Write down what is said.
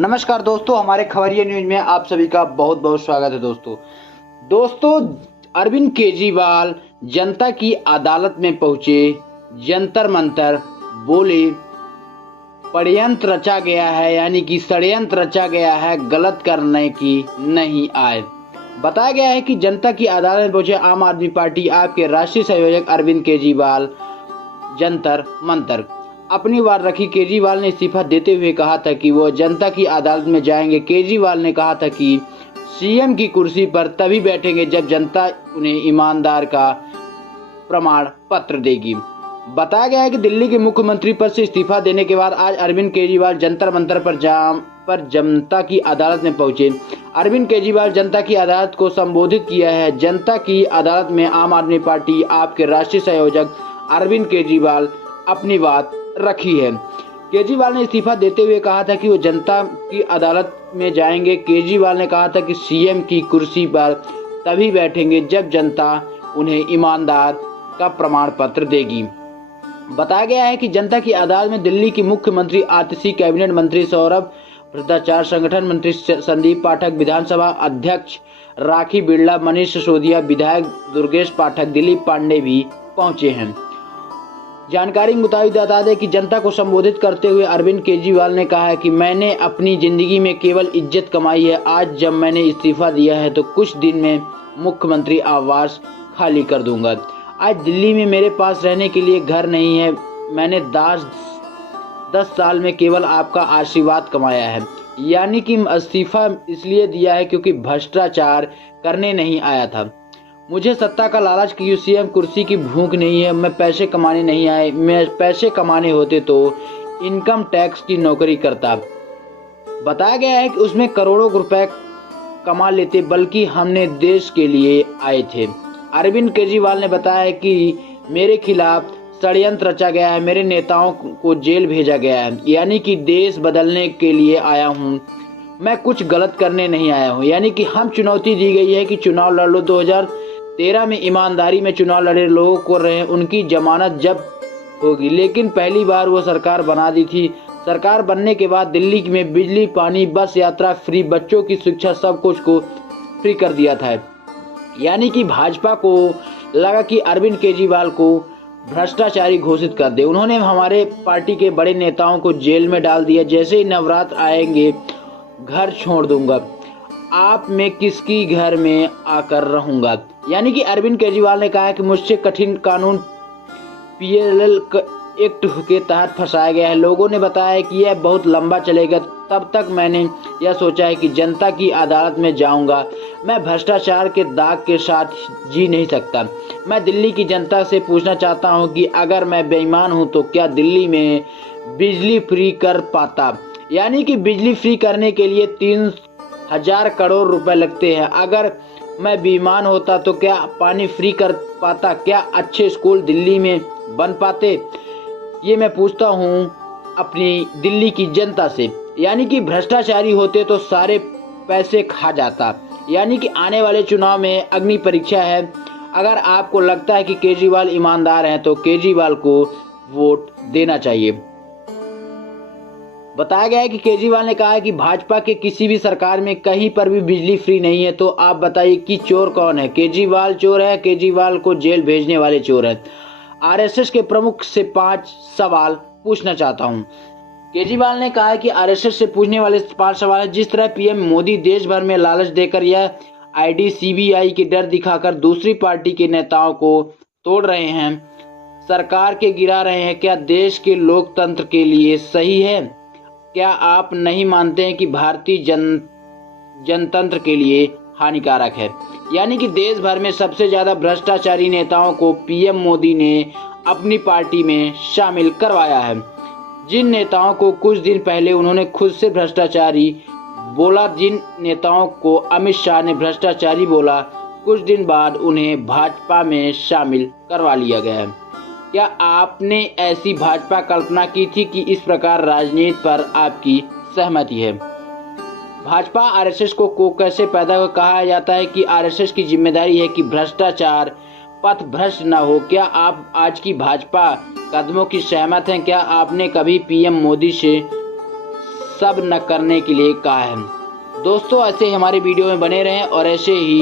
नमस्कार दोस्तों, हमारे खबरिया न्यूज में आप सभी का बहुत बहुत स्वागत है। दोस्तों अरविंद केजरीवाल जनता की अदालत में पहुंचे, जंतर मंतर बोले षड्यंत्र रचा गया है, यानी कि षड्यंत्र रचा गया है, गलत करने की नहीं आए। बताया गया है कि जनता की अदालत में पहुंचे आम आदमी पार्टी आप के राष्ट्रीय संयोजक अरविंद केजरीवाल जंतर मंतर। अपनी बात रखी, केजरीवाल ने इस्तीफा देते हुए कहा था कि वो जनता की अदालत में जाएंगे। केजरीवाल ने कहा था कि सीएम की कुर्सी पर तभी बैठेंगे जब जनता उन्हें ईमानदार का प्रमाण पत्र देगी। बताया गया है कि दिल्ली के मुख्यमंत्री पद से इस्तीफा देने के बाद आज अरविंद केजरीवाल जंतर मंतर पर जनता की अदालत में पहुंचे। अरविंद केजरीवाल जनता की अदालत को संबोधित किया है। जनता की अदालत में आम आदमी पार्टी आपके राष्ट्रीय संयोजक अरविंद केजरीवाल अपनी बात रखी है। केजरीवाल ने इस्तीफा देते हुए कहा था कि वो जनता की अदालत में जाएंगे। केजरीवाल ने कहा था कि सीएम की कुर्सी पर तभी बैठेंगे जब जनता उन्हें ईमानदार का प्रमाण पत्र देगी। बताया गया है कि जनता की अदालत में दिल्ली की मुख्यमंत्री आतिशी, कैबिनेट मंत्री सौरभ, भ्रष्टाचार संगठन मंत्री संदीप पाठक, विधानसभा अध्यक्ष राखी बिरला, मनीष सिसोदिया, विधायक दुर्गेश पाठक, दिलीप पांडे भी पहुंचे हैं। जानकारी के मुताबिक बता दें कि जनता को संबोधित करते हुए अरविंद केजरीवाल ने कहा है कि मैंने अपनी जिंदगी में केवल इज्जत कमाई है। आज जब मैंने इस्तीफा दिया है तो कुछ दिन में मुख्यमंत्री आवास खाली कर दूंगा। आज दिल्ली में मेरे पास रहने के लिए घर नहीं है। मैंने 10 साल में केवल आपका आशीर्वाद कमाया है। यानी कि इस्तीफा इसलिए दिया है क्योंकि भ्रष्टाचार करने नहीं आया था। मुझे सत्ता का लालच की सीएम कुर्सी की भूख नहीं है। मैं पैसे कमाने नहीं आए। मैं पैसे कमाने होते तो इनकम टैक्स की नौकरी करता। बताया गया है कि उसमें करोड़ों रुपए कमा लेते, बल्कि हमने देश के लिए आए थे। अरविंद केजरीवाल ने बताया कि मेरे खिलाफ षड्यंत्र रचा गया है, मेरे नेताओं को जेल भेजा गया है, यानी कि देश बदलने के लिए आया हूँ, मैं कुछ गलत करने नहीं आया हूँ। यानी कि हम चुनौती दी गई है कि चुनाव लड़ लो। 2013 में ईमानदारी में चुनाव लड़े लोगों को रहे, उनकी जमानत जब्त होगी, लेकिन पहली बार वो सरकार बना दी थी। सरकार बनने के बाद दिल्ली में बिजली, पानी, बस यात्रा फ्री, बच्चों की शिक्षा, सब कुछ को फ्री कर दिया था। यानी कि भाजपा को लगा कि अरविंद केजरीवाल को भ्रष्टाचारी घोषित कर दे। उन्होंने हमारे पार्टी के बड़े नेताओं को जेल में डाल दिया। जैसे ही नवरात्र आएंगे घर छोड़ दूंगा, आप में किसकी घर में आकर रहूंगा। यानी कि अरविंद केजरीवाल ने कहा कि मुझसे कठिन कानून पीएलएल एक्ट के तहत फंसाया गया है। लोगों ने बताया कि यह बहुत लंबा चलेगा। तब तक मैंने यह सोचा है कि जनता की अदालत में जाऊंगा। मैं भ्रष्टाचार के दाग के साथ जी नहीं सकता। मैं दिल्ली की जनता से पूछना चाहता हूं कि अगर मैं बेईमान हूं तो क्या दिल्ली में बिजली फ्री कर पाता। यानी कि बिजली फ्री करने के लिए 3,000 करोड़ रुपए लगते हैं। अगर मैं बेईमान होता तो क्या पानी फ्री कर पाता, क्या अच्छे स्कूल दिल्ली में बन पाते। ये मैं पूछता हूँ अपनी दिल्ली की जनता से। यानी कि भ्रष्टाचारी होते तो सारे पैसे खा जाता। यानी कि आने वाले चुनाव में अग्नि परीक्षा है। अगर आपको लगता है कि केजरीवाल ईमानदार हैं तो केजरीवाल को वोट देना चाहिए। बताया गया है कि केजरीवाल ने कहा है कि भाजपा के किसी भी सरकार में कहीं पर भी बिजली फ्री नहीं है। तो आप बताइए कि चोर कौन है। केजरीवाल चोर है, केजरीवाल को जेल भेजने वाले चोर हैं। आरएसएस के प्रमुख से 5 सवाल पूछना चाहता हूं। केजरीवाल ने कहा है कि आरएसएस से पूछने वाले 5 सवाल है। जिस तरह पीएम मोदी देश भर में लालच देकर या ईडी, सीबीआई के डर दिखाकर दूसरी पार्टी के नेताओं को तोड़ रहे हैं, सरकार के गिरा रहे हैं, क्या देश के लोकतंत्र के लिए सही है। क्या आप नहीं मानते हैं कि भारतीय जनतंत्र के लिए हानिकारक है। यानी कि देश भर में सबसे ज्यादा भ्रष्टाचारी नेताओं को पीएम मोदी ने अपनी पार्टी में शामिल करवाया है। जिन नेताओं को कुछ दिन पहले उन्होंने खुद से भ्रष्टाचारी बोला, जिन नेताओं को अमित शाह ने भ्रष्टाचारी बोला, कुछ दिन बाद उन्हें भाजपा में शामिल करवा लिया गया है। क्या आपने ऐसी भाजपा कल्पना की थी कि इस प्रकार राजनीति पर आपकी सहमति है। भाजपा आरएसएस को कैसे पैदा कहा जाता है कि आरएसएस की जिम्मेदारी है कि भ्रष्टाचार पथ भ्रष्ट न हो। क्या आप आज की भाजपा कदमों की सहमत हैं। क्या आपने कभी पीएम मोदी से सब न करने के लिए कहा है। दोस्तों ऐसे हमारे वीडियो में बने रहें और ऐसे ही